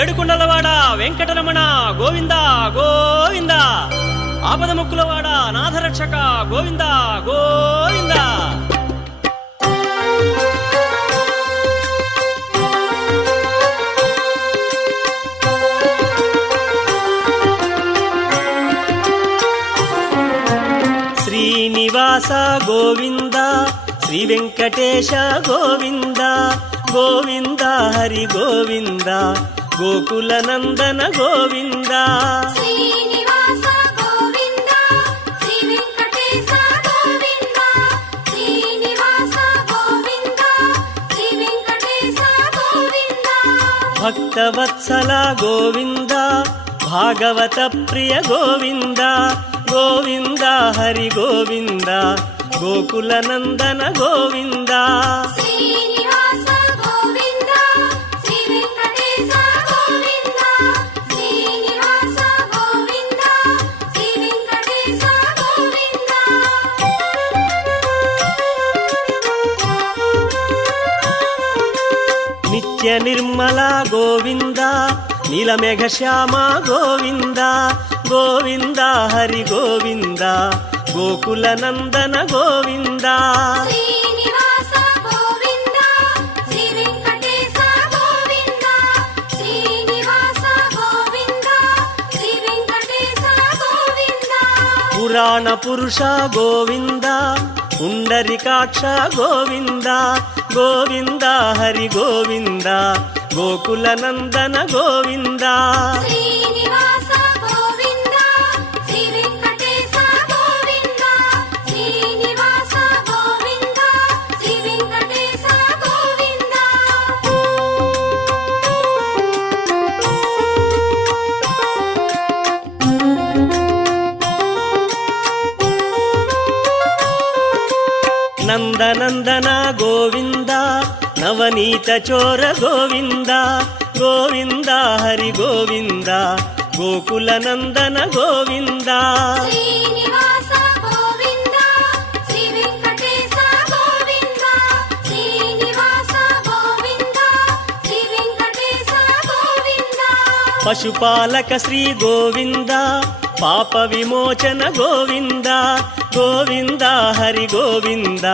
ఏడుకొండలవాడ వెంకటరమణ గోవింద గోవింద, ఆపద ముక్కులవాడ నాథరక్షక గోవింద గోవింద. శ్రీనివాస గోవింద, శ్రీ వెంకటేశ గోవింద గోవింద, హరి గోవింద, గోకుల నందన గోవింద. శ్రీనివాస గోవింద, శ్రీ వెంకటేశ గోవింద, శ్రీనివాస గోవింద, శ్రీ వెంకటేశ గోవింద. భక్తవత్సల గోవింద, భాగవత ప్రియ గోవింద గోవింద, హరి గోవింద, గోకుల నందన గోవింద. శ్రీనివాస గోవింద, శ్రీ వెంకటేశ గోవింద, శ్రీనివాస గోవింద, శ్రీ వెంకటేశ గోవింద. నిత్య నిర్మల గోవింద, నీలమేఘ శ్యామ గోవింద గోవింద, హరి గోవింద, గోకుల నందన గోవింద. శ్రీనివాస గోవింద, శ్రీ వెంకటేశ గోవింద, శ్రీనివాస గోవింద, శ్రీ వెంకటేశ గోవింద. పురాణ పురుష గోవింద, పుండరీకాక్ష గోవింద గోవింద, హరి గోవింద, గోకుల నందన గోవింద. శ్రీనివాస గోవింద, శ్రీ వెంకటేశ గోవింద, శ్రీనివాస గోవింద, శ్రీ వెంకటేశ గోవింద. నందనందన గోవింద, నవనీత చోర గోవింద గోవింద, హరి గోవింద, గోకుల నందన గోవింద. శ్రీనివాస గోవింద, శ్రీ వెంకటేశ గోవింద, శ్రీనివాస గోవింద, శ్రీ వెంకటేశ గోవింద. పశుపాలక శ్రీ గోవింద, పాప విమోచన గోవింద గోవింద, హరి గోవింద,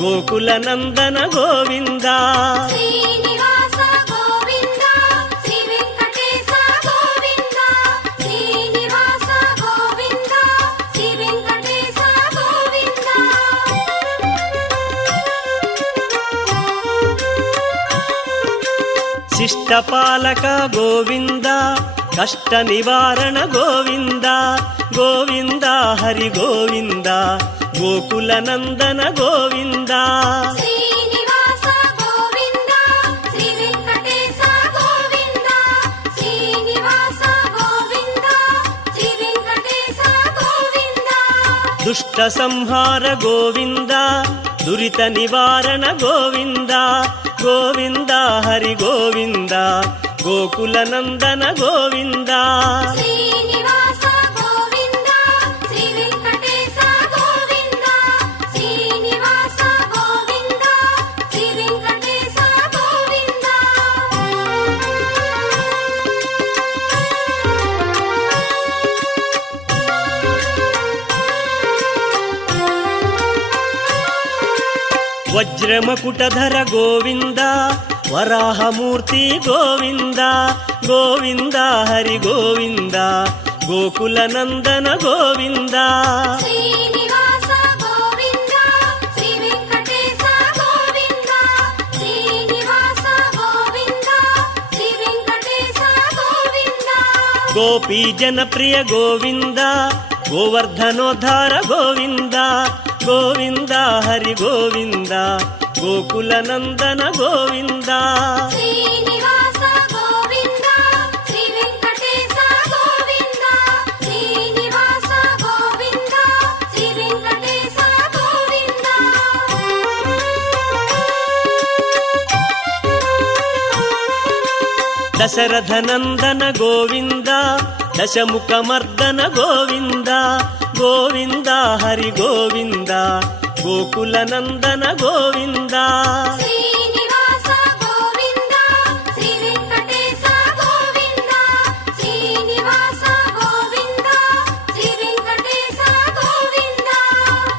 గోకుల నందన గోవింద. శ్రీనివాస గోవింద, శ్రీ వెంకటేశ గోవింద, శ్రీనివాస గోవింద, శ్రీ వెంకటేశ గోవింద. శిష్టపాలక గోవింద, కష్ట నివారణ గోవింద గోవింద, హరి గోవింద, గోకుల నందన గోవింద. శ్రీనివాస గోవింద, శ్రీ వెంకటేశ గోవింద, శ్రీనివాస గోవింద, శ్రీ వెంకటేశ గోవింద. దుష్ట సంహార గోవింద, దురిత నివారణ గోవింద గోవింద, హరి గోవింద, గోకుల నందన గోవింద. శ్రీనివాస గోవింద, శ్రీ వెంకటేశ గోవింద, శ్రీనివాస గోవింద, శ్రీ వెంకటేశ గోవింద. వజ్రమకుటధర గోవింద, వరాహమూర్తి గోవింద గోవింద, హరి గోవింద, గోకుల నందన గోవింద. శ్రీనివాస గోవింద, శ్రీ వెంకటేశ గోవింద, శ్రీనివాస గోవింద, శ్రీ వెంకటేశ గోవింద. గోపీ జనప్రియ గోవింద, గోవర్ధనోద్ధార గోవింద గోవింద, హరి గోవింద, గోకుల నందన గోవింద. శ్రీనివాస గోవింద, శ్రీ వెంకటేశ గోవింద, శ్రీనివాస గోవింద, శ్రీ వెంకటేశ గోవింద. దశరథ నందన గోవింద, దశముఖమర్దన గోవింద గోవింద, హరి గోవింద, గోకుల నందన గోవింద. శ్రీనివాస గోవింద, శ్రీ వెంకటేశ గోవింద,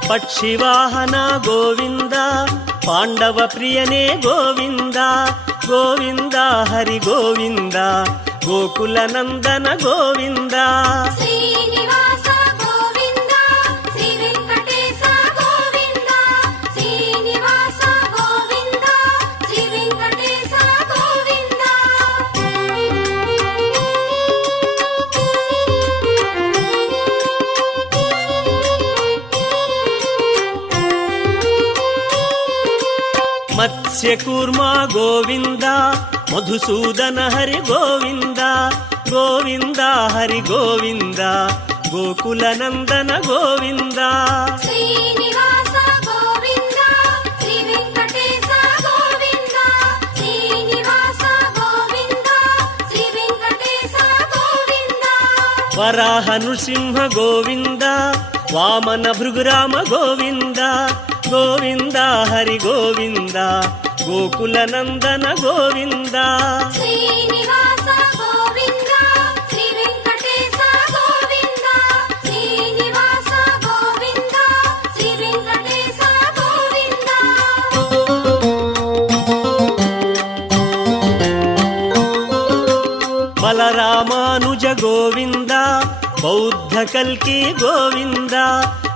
పక్షివాహన గోవింద పాండవ ప్రియనే గోవింద గోవింద హరి గోవింద గోకుల నందన గోవింద శ్రీనివాస గోవింద శ్రీ వెంకటేశ గోవింద శ్రీనివాస గోవింద శ్రీ వెంకటేశ గోవింద మత్స్యకూర్మ గోవింద మధుసూదన హరి గోవింద గోవింద హరి గోవింద గోకుల నందన గోవింద శ్రీనివాస గోవింద శ్రీ వెంకటేశ గోవింద శ్రీనివాస గోవింద శ్రీ వెంకటేశ గోవింద వరాహ నృసింహ గోవింద వామన భృగురామ గోవింద గోవింద హరి గోవింద గోకుల నందన గోవింద శ్రీనివాస గోవింద శ్రీ వెంకటేశ గోవింద శ్రీనివాస గోవింద శ్రీ వెంకటేశ గోవింద బలరామానుజ గోవింద బౌద్ధ కల్కి గోవింద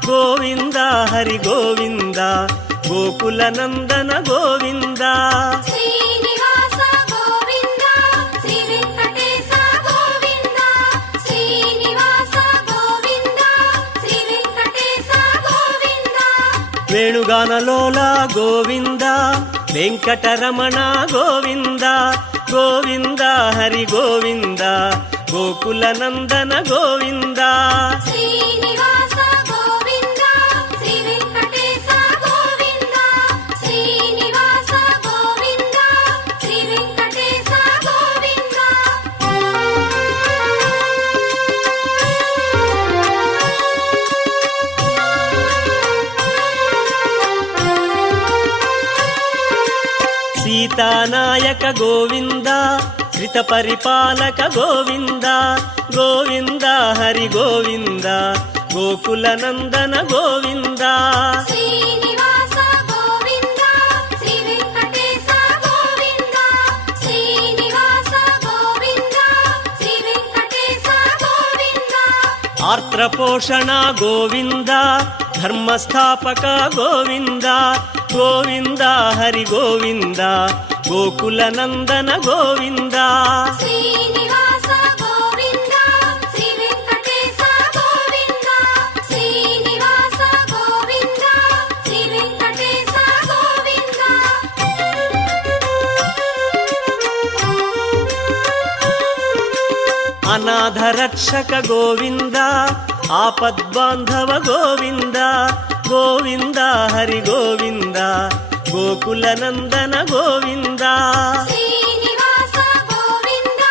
గోవింద హరి గోవింద గోకుల నందన గోవింద శ్రీనివాస గోవింద శ్రీ వెంకటేశ గోవింద శ్రీనివాస గోవింద శ్రీ వెంకటేశ గోవింద వేణుగానలోల గోవింద వెంకటరమణ గోవింద గోవింద హరి గోవింద గోకుల నందన గోవింద శ్రీనివాస గోవింద శ్రీ వెంకటేశ గోవింద శ్రీనివాస గోవింద శ్రీ వెంకటేశ గోవింద సీతానాయక గోవింద శ్రిత పరిపాలక గోవింద గోవింద హరి గోవింద గోకుల నందన గోవింద శ్రీనివాస గోవింద శ్రీ వెంకటేశ గోవింద శ్రీనివాస గోవింద శ్రీ వెంకటేశ గోవింద ఆర్త్రపోషణ గోవింద ధర్మస్థాపక గోవింద గోవింద హరి గోవింద గోకుల నందన గోవింద శ్రీనివాస గోవింద శ్రీ వెంకటేశ గోవింద శ్రీనివాస గోవింద శ్రీ వెంకటేశ గోవింద అనాథ రక్షక గోవింద ఆపద్బాంధవ గోవింద గోవింద హరి గోవింద గోకుల నందన గోవింద శ్రీనివాస గోవింద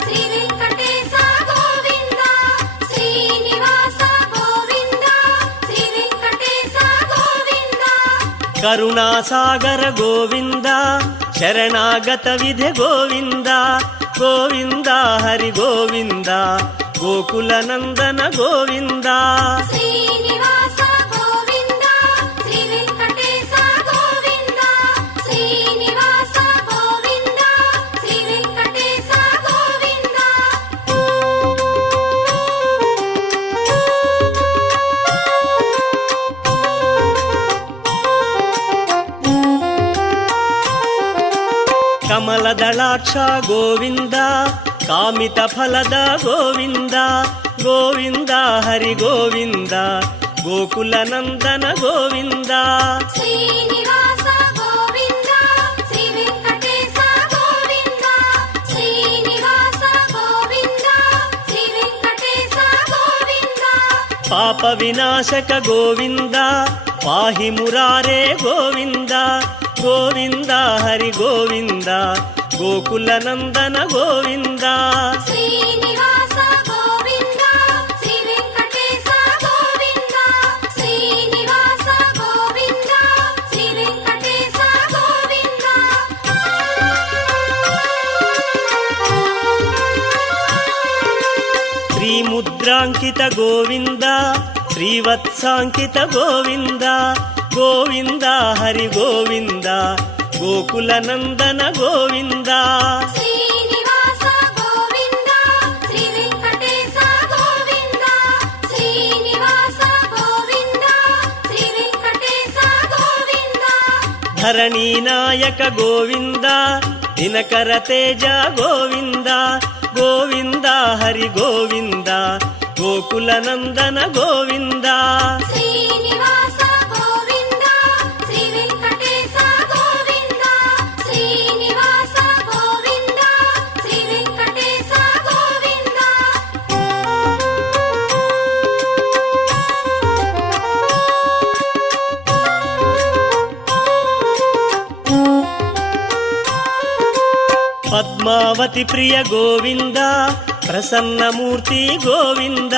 శ్రీ వెంకటేశ గోవింద శ్రీనివాస గోవింద శ్రీ వెంకటేశ గోవింద కరుణాసాగర గోవింద శరణాగత విధి గోవింద గోవింద హరి గోవింద గోకుల నందన గోవింద శ్రీనివాస గోవింద శ్రీ వెంకటేశ గోవింద శ్రీనివాస గోవింద శ్రీ వెంకటేశ గోవింద కమలదళాక్ష గోవింద కామిత ఫలద గోవింద గోవింద హరి గోవింద గోకుల నందన గోవింద శ్రీనివాస గోవింద శ్రీ వెంకటేశ గోవింద శ్రీనివాస గోవింద శ్రీ వెంకటేశ గోవింద పాప వినాశక గోవింద పాహి మురారే గోవింద గోవింద హరి గోవింద గోకుల నందన గోవింద శ్రీనివాస గోవింద శ్రీ వెంకటేశ గోవింద శ్రీనివాస గోవింద శ్రీ వెంకటేశ గోవింద శ్రీముద్రాంకిత గోవింద ಶ್ರೀವತ್ಸಾಂಕಿತ ಗೋವಿಂದ ಗೋವಿಂದ ಹರಿ ಗೋವಿಂದ ಗೋಕುಲ ನಂದನ ಗೋವಿಂದ ಶ್ರೀನಿವಾಸ ಗೋವಿಂದ ಶ್ರೀ ವೆಂಕಟೇಶ ಗೋವಿಂದ ಶ್ರೀನಿವಾಸ ಗೋವಿಂದ ಶ್ರೀ ವೆಂಕಟೇಶ ಗೋವಿಂದ ಧರಣಿ ನಾಯಕ ಗೋವಿಂದ ದಿನಕರ ತೇಜ ಗೋವಿಂದ ಗೋವಿಂದ ಹರಿ ಗೋವಿಂದ ಗೋಕುಲ ನಂದನ ಗೋವಿಂದ ಶ್ರೀನಿವಾಸ ಗೋವಿಂದ ಶ್ರೀ ವೆಂಕಟೇಶ ಗೋವಿಂದ ಶ್ರೀನಿವಾಸ ಗೋವಿಂದ ಶ್ರೀ ವೆಂಕಟೇಶ ಗೋವಿಂದ ಪದ್ಮಾವತಿ ಪ್ರಿಯ ಗೋವಿಂದ ಪ್ರಸನ್ನ ಮೂರ್ತಿ ಗೋವಿಂದ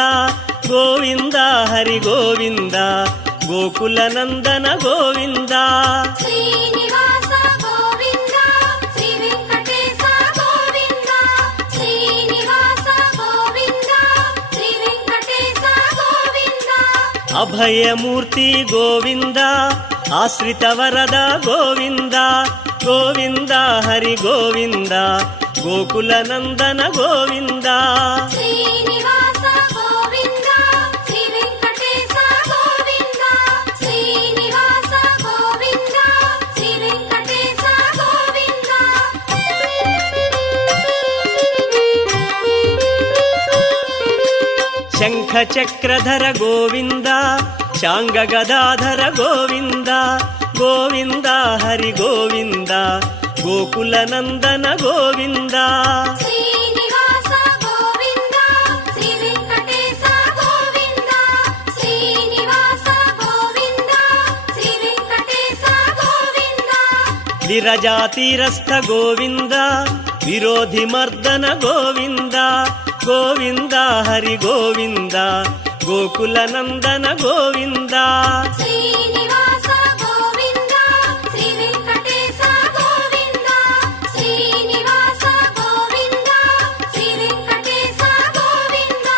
ಗೋವಿಂದ ಹರಿ ಗೋವಿಂದ ಗೋಕುಲ ನಂದನ ಗೋವಿಂದ ಶ್ರೀನಿವಾಸ ಗೋವಿಂದ ಶ್ರೀ ವೆಂಕಟೇಶ ಗೋವಿಂದ ಶ್ರೀನಿವಾಸ ಗೋವಿಂದ ಶ್ರೀ ವೆಂಕಟೇಶ ಗೋವಿಂದ ಅಭಯ ಮೂರ್ತಿ ಗೋವಿಂದ ಆಶ್ರಿತ ವರದ ಗೋವಿಂದ ಗೋವಿಂದ ಹರಿ ಗೋವಿಂದ ಗೋಕುಲ ನಂದನ ಗೋವಿಂದ ಶ್ರೀನಿವಾಸ ಗೋವಿಂದ ಶ್ರೀ ವೆಂಕಟೇಶ ಗೋವಿಂದ ಶ್ರೀನಿವಾಸ ಗೋವಿಂದ ಶ್ರೀ ವೆಂಕಟೇಶ ಗೋವಿಂದ ಶಂಖ ಚಕ್ರಧರ ಗೋವಿಂದ ಶಾಂಗ ಗದಾಧರ ಗೋವಿಂದ ಗೋವಿಂದ ಹರಿ ಗೋವಿಂದ ಗೋಕುಲ ನಂದನ ಗೋವಿಂದ ಶ್ರೀನಿವಾಸ ಗೋವಿಂದ ಶ್ರೀ ವೆಂಕಟೇಶ ಗೋವಿಂದ ಶ್ರೀನಿವಾಸ ಗೋವಿಂದ ಶ್ರೀ ವೆಂಕಟೇಶ ಗೋವಿಂದ ವಿರಜಾತೀರಸ್ಥ ಗೋವಿಂದ ವಿರೋಧಿ ಮರ್ದನ ಗೋವಿಂದ ಗೋವಿಂದ ಹರಿ ಗೋವಿಂದ ಗೋಕುಲ ನಂದನ ಗೋವಿಂದ ಶ್ರೀನಿವಾಸ ಗೋವಿಂದ ಶ್ರೀ ವೆಂಕಟೇಶ ಗೋವಿಂದ ಶ್ರೀನಿವಾಸ ಗೋವಿಂದ ಶ್ರೀ ವೆಂಕಟೇಶ ಗೋವಿಂದ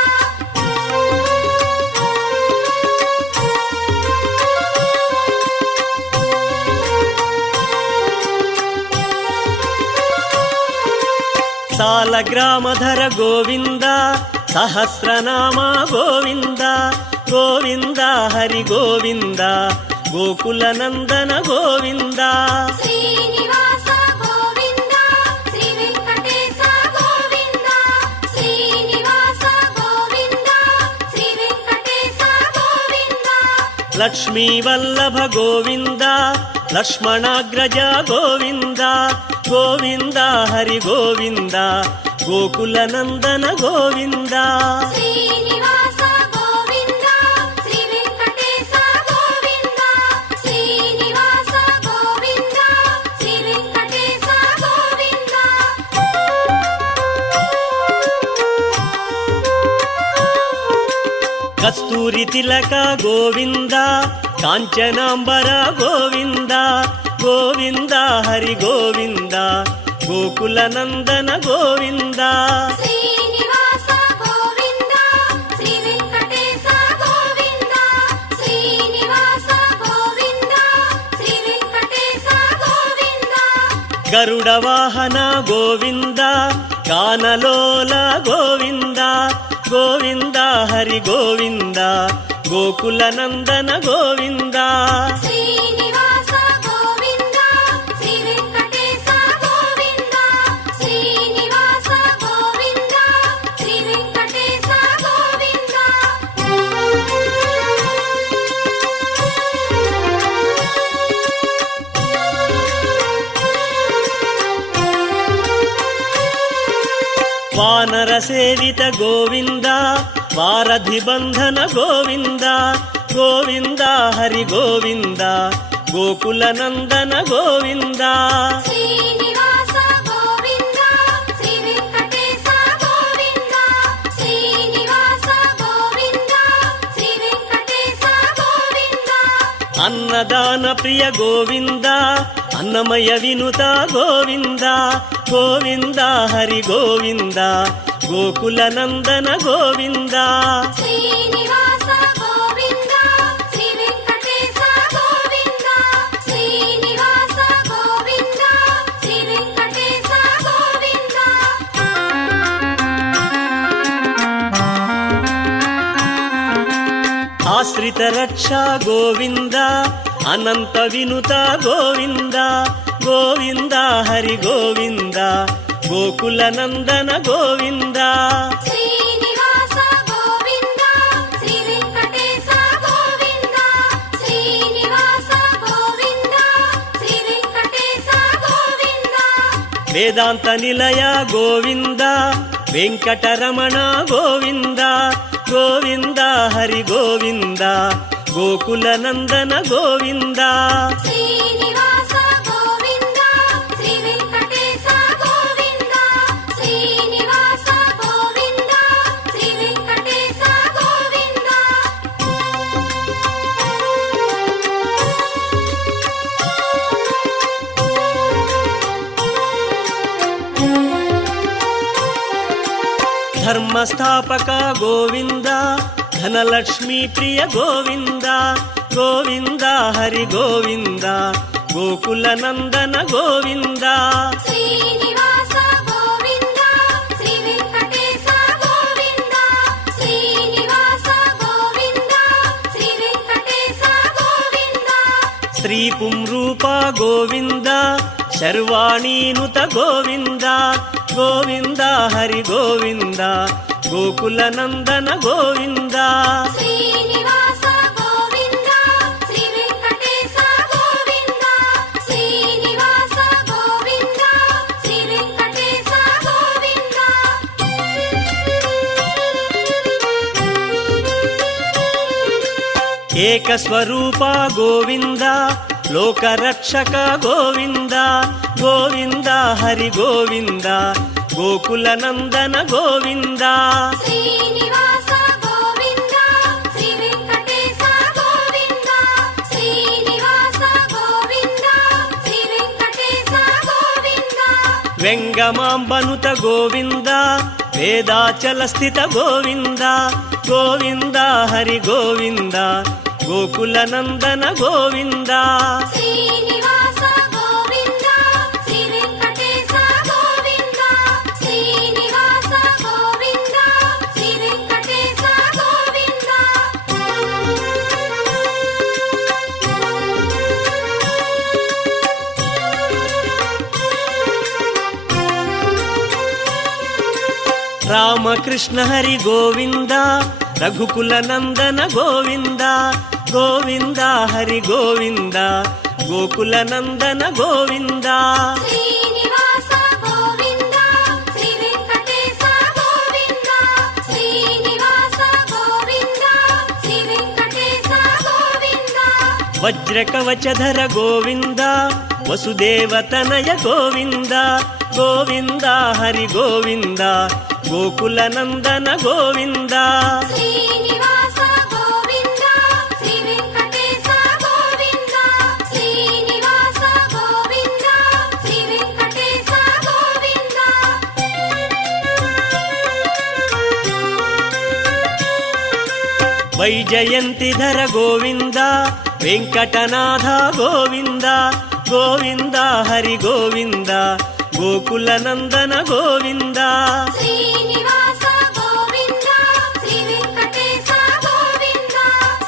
ಸಾಲಗ್ರಾಮಧರ ಗೋವಿಂದ ಸಹಸ್ರನಾಮ ಗೋವಿಂದ ಗೋವಿಂದ ಹರಿ ಗೋವಿಂದ ಗೋಕುಲ ನಂದನ ಗೋವಿಂದ ಶ್ರೀನಿವಾಸ ಗೋವಿಂದ ಶ್ರೀ ವೆಂಕಟೇಶ ಗೋವಿಂದ ಶ್ರೀನಿವಾಸ ಗೋವಿಂದ ಶ್ರೀ ವೆಂಕಟೇಶ ಗೋವಿಂದ ಲಕ್ಷ್ಮೀ ವಲ್ಲಭ ಗೋವಿಂದ ಲಕ್ಷ್ಮಣಾಗ್ರಜ ಗೋವಿಂದ ಗೋವಿಂದ ಹರಿ ಗೋವಿಂದ ಗೋಕುಲ ನಂದನ ಗೋವಿಂದ ಶ್ರೀನಿವಾಸ ಗೋವಿಂದ ಶ್ರೀ ವೆಂಕಟೇಶ ಗೋವಿಂದ ಶ್ರೀನಿವಾಸ ಗೋವಿಂದ ಶ್ರೀ ವೆಂಕಟೇಶ ಗೋವಿಂದ ಕಸ್ತೂರಿ ತಿಲಕ ಗೋವಿಂದ ಕಾಂಚನಾಂಬರ ಗೋವಿಂದ ಗೋವಿಂದ ಹರಿ ಗೋವಿಂದ ಗೋಕುಲ ನಂದನ ಗೋವಿಂದ ಶ್ರೀನಿವಾಸ ಗೋವಿಂದ ಶ್ರೀ ವೆಂಕಟೇಶ ಗೋವಿಂದ ಶ್ರೀನಿವಾಸ ಗೋವಿಂದ ಶ್ರೀ ವೆಂಕಟೇಶ ಗೋವಿಂದ ಗರುಡ ವಾಹನ ಗೋವಿಂದ ಕಾನಲೋಲ ಗೋವಿಂದ ಗೋವಿಂದ ಹರಿ ಗೋವಿಂದ ಗೋಕುಲ ನಂದನ ಗೋವಿಂದ ಶ್ರೀನಿವಾಸ ಗೋವಿಂದ ಶ್ರೀ ವೆಂಕಟೇಶ ಗೋವಿಂದ ಶ್ರೀನಿವಾಸ ಗೋವಿಂದ ಶ್ರೀ ವೆಂಕಟೇಶ ಗೋವಿಂದ ವಾನರ ಸೇವಿತ ಗೋವಿಂದ ವಾರಧಿ ಬಂಧನ ಗೋವಿಂದ ಗೋವಿಂದ ಹರಿ ಗೋವಿಂದ ಗೋಕುಲ ನಂದನ ಗೋವಿಂದ ಶ್ರೀನಿವಾಸ ಗೋವಿಂದ ಶ್ರೀ ವೆಂಕಟೇಶ ಗೋವಿಂದ ಶ್ರೀನಿವಾಸ ಗೋವಿಂದ ಶ್ರೀ ವೆಂಕಟೇಶ ಗೋವಿಂದ ಅನ್ನದಾನ ಪ್ರಿಯ ಗೋವಿಂದ ಅನ್ನಮಯ ವಿನುತ ಗೋವಿಂದ ಗೋವಿಂದ ಹರಿ ಗೋವಿಂದ ಗೋಕುಲ ನಂದನ ಗೋವಿಂದ ಶ್ರೀನಿವಾಸ ಗೋವಿಂದ ಆಶ್ರಿತ ರಕ್ಷಾ ಗೋವಿಂದ ಅನಂತ ವಿನುತ ಗೋವಿಂದ ಗೋವಿಂದ ಹರಿ ಗೋವಿಂದ ಗೋಕುಲ ನಂದನ ಗೋವಿಂದ ಶ್ರೀನಿವಾಸ ಗೋವಿಂದ ಶ್ರೀ ವೆಂಕಟೇಶ ಗೋವಿಂದ ಶ್ರೀನಿವಾಸ ಗೋವಿಂದ ಶ್ರೀ ವೆಂಕಟೇಶ ಗೋವಿಂದ ವೇದಾಂತ ನಿಲಯ ಗೋವಿಂದ ವೆಂಕಟರಮಣ ಗೋವಿಂದ ಗೋವಿಂದ ಹರಿ ಗೋವಿಂದ ಗೋಕುಲ ನಂದನ ಗೋವಿಂದ ಶ್ರೀನಿವಾಸ ಗೋವಿಂದ ಶ್ರೀ ವೆಂಕಟೇಶ ಗೋವಿಂದ ಶ್ರೀನಿವಾಸ ಗೋವಿಂದ ಶ್ರೀ ವೆಂಕಟೇಶ ಗೋವಿಂದ ಧರ್ಮಸ್ಥಾಪಕ ಗೋವಿಂದ ಧನಲಕ್ಷ್ಮೀ ಪ್ರಿಯ ಗೋವಿಂದ ಗೋವಿಂದ ಹರಿ ಗೋವಿಂದ ಗೋಕುಲ ನಂದನ ಗೋವಿಂದ ಶ್ರೀನಿವಾಸ ಗೋವಿಂದ ಶ್ರೀ ವೆಂಕಟೇಶ ಗೋವಿಂದ ಶ್ರೀನಿವಾಸ ಗೋವಿಂದ ಶ್ರೀ ವೆಂಕಟೇಶ ಗೋವಿಂದ ಶ್ರೀ ಪುಂರೂಪ ಗೋವಿಂದ ಶರ್ವಾಣೀನುತ ಗೋವಿಂದ ಗೋವಿಂದ ಹರಿ ಗೋವಿಂದ ಗೋಕುಲ ನಂದನ ಗೋವಿಂದ ಶ್ರೀನಿವಾಸ ಗೋವಿಂದ ಶ್ರೀ ವೆಂಕಟೇಶ ಗೋವಿಂದ ಶ್ರೀನಿವಾಸ ಗೋವಿಂದ ಶ್ರೀ ವೆಂಕಟೇಶ ಗೋವಿಂದ ಏಕಸ್ವರೂಪ ಗೋವಿಂದ ಲೋಕರಕ್ಷಕ ಗೋವಿಂದ ಗೋವಿಂದ ಹರಿ ಗೋವಿಂದ ಗೋಕುಲ ನಂದನ ಗೋವಿಂದ ಶ್ರೀನಿವಾಸ ಗೋವಿಂದ ಶ್ರೀ ವೆಂಕಟೇಶ ಗೋವಿಂದ ಶ್ರೀನಿವಾಸ ಗೋವಿಂದ ಶ್ರೀ ವೆಂಕಟೇಶ ಗೋವಿಂದ ವ್ಯಂಗಮಾಂಬನುತ ಗೋವಿಂದ ವೇದಾಚಲ ಸ್ಥಿತ ಗೋವಿಂದ ಗೋವಿಂದ ಹರಿ ಗೋವಿಂದ ಗೋಕುಲ ನಂದನ ಗೋವಿಂದ ಶ್ರೀನಿವಾಸ ಗೋವಿಂದ ಶ್ರೀ ವೆಂಕಟೇಶ ಗೋವಿಂದ ಶ್ರೀನಿವಾಸ ಗೋವಿಂದ ಶ್ರೀ ವೆಂಕಟೇಶ ಗೋವಿಂದ ರಾಮಕೃಷ್ಣ ಹರಿ ಗೋವಿಂದ ರಘುಕುಲ ನಂದನ ಗೋವಿಂದ ಗೋವಿಂದ ಹರಿ ಗೋವಿಂದ ಗೋಕುಲ ನಂದನ ಗೋವಿಂದ ಶ್ರೀನಿವಾಸ ಗೋವಿಂದ ಶ್ರೀ ವೆಂಕಟೇಶ ಗೋವಿಂದ ಶ್ರೀನಿವಾಸ ಗೋವಿಂದ ಶ್ರೀ ವೆಂಕಟೇಶ ಗೋವಿಂದ ವಜ್ರ ಕವಚಧರ ಗೋವಿಂದ ವಸುದೇವತನಯ ಗೋವಿಂದ ಗೋವಿಂದ ಹರಿ ಗೋವಿಂದ ಗೋಕುಲ ನಂದನ ಗೋವಿಂದ ಶ್ರೀನಿವಾಸ ಗೋವಿಂದ ಶ್ರೀ ವೆಂಕಟೇಶ ಗೋವಿಂದ ಶ್ರೀನಿವಾಸ ಗೋವಿಂದ ಶ್ರೀ ವೆಂಕಟೇಶ ಗೋವಿಂದ ವೈಜಯಂತಿಧರ ಗೋವಿಂದ ವೆಂಕಟನಾಥ ಗೋವಿಂದ ಗೋವಿಂದ ಹರಿ ಗೋವಿಂದ ಗೋಕುಲ ನಂದನ ಗೋವಿಂದ ಶ್ರೀನಿವಾಸ ಗೋವಿಂದ ಶ್ರೀ ವೆಂಕಟೇಶ ಗೋವಿಂದ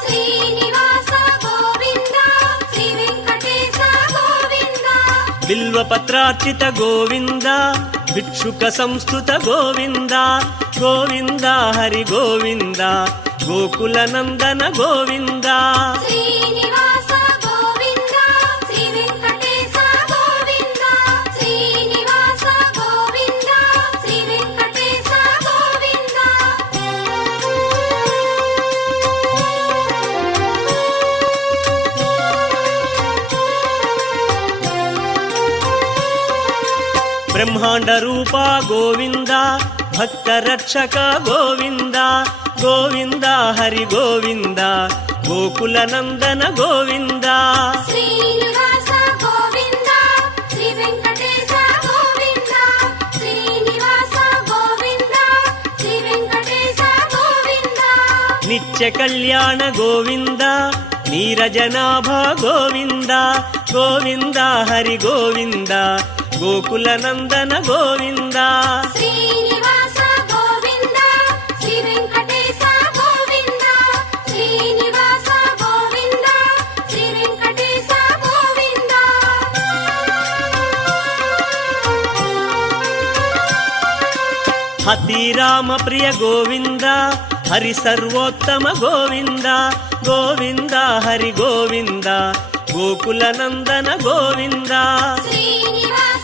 ಶ್ರೀನಿವಾಸ ಗೋವಿಂದ ಶ್ರೀ ವೆಂಕಟೇಶ ಗೋವಿಂದ ಬಿಲ್ವಪತ್ರಾರ್ಚಿತ ಗೋವಿಂದ ಭಿಕ್ಷುಕ ಸಂಸ್ತುತ ಗೋವಿಂದ ಗೋವಿಂದ ಹರಿ ಗೋವಿಂದ ಗೋಕುಲ ನಂದನ ಗೋವಿಂದ ಶ್ರೀನಿವಾಸ ಗೋವಿಂದ ಶ್ರೀ ವೆಂಕಟೇಶ ಗೋವಿಂದ ಶ್ರೀನಿವಾಸ ಗೋವಿಂದ ಶ್ರೀ ವೆಂಕಟೇಶ ಗೋವಿಂದ ಬ್ರಹ್ಮಾಂಡ ರೂಪ ಗೋವಿಂದ ಭಕ್ತ ರಕ್ಷಕ ಗೋವಿಂದ ಗೋವಿಂದ ಹರಿ ಗೋವಿಂದ ಗೋಕುಲ ನಂದನ ಗೋವಿಂದ ಶ್ರೀನಿವಾಸ ಗೋವಿಂದ ಶ್ರೀ ವೆಂಕಟೇಶ ಗೋವಿಂದ ಶ್ರೀನಿವಾಸ ಗೋವಿಂದ ಶ್ರೀ ವೆಂಕಟೇಶ ಗೋವಿಂದ ನಿತ್ಯ ಕಲ್ಯಾಣ ಗೋವಿಂದ ನೀರಜನಾಭ ಗೋವಿಂದ ಗೋವಿಂದ ಹರಿ ಗೋವಿಂದ ಗೋಕುಲ ನಂದನ ಗೋವಿಂದ ಶ್ರೀನಿವಾಸ ಗೋವಿಂದ ಶ್ರೀ ವೆಂಕಟೇಶ ಗೋವಿಂದ ಶ್ರೀನಿವಾಸ అతిరామ ప్రియ గోవింద హరి సర్వోత్తమ గోవింద గోవింద హరి గోవింద గోకుల నందన గోవింద శ్రీనివాస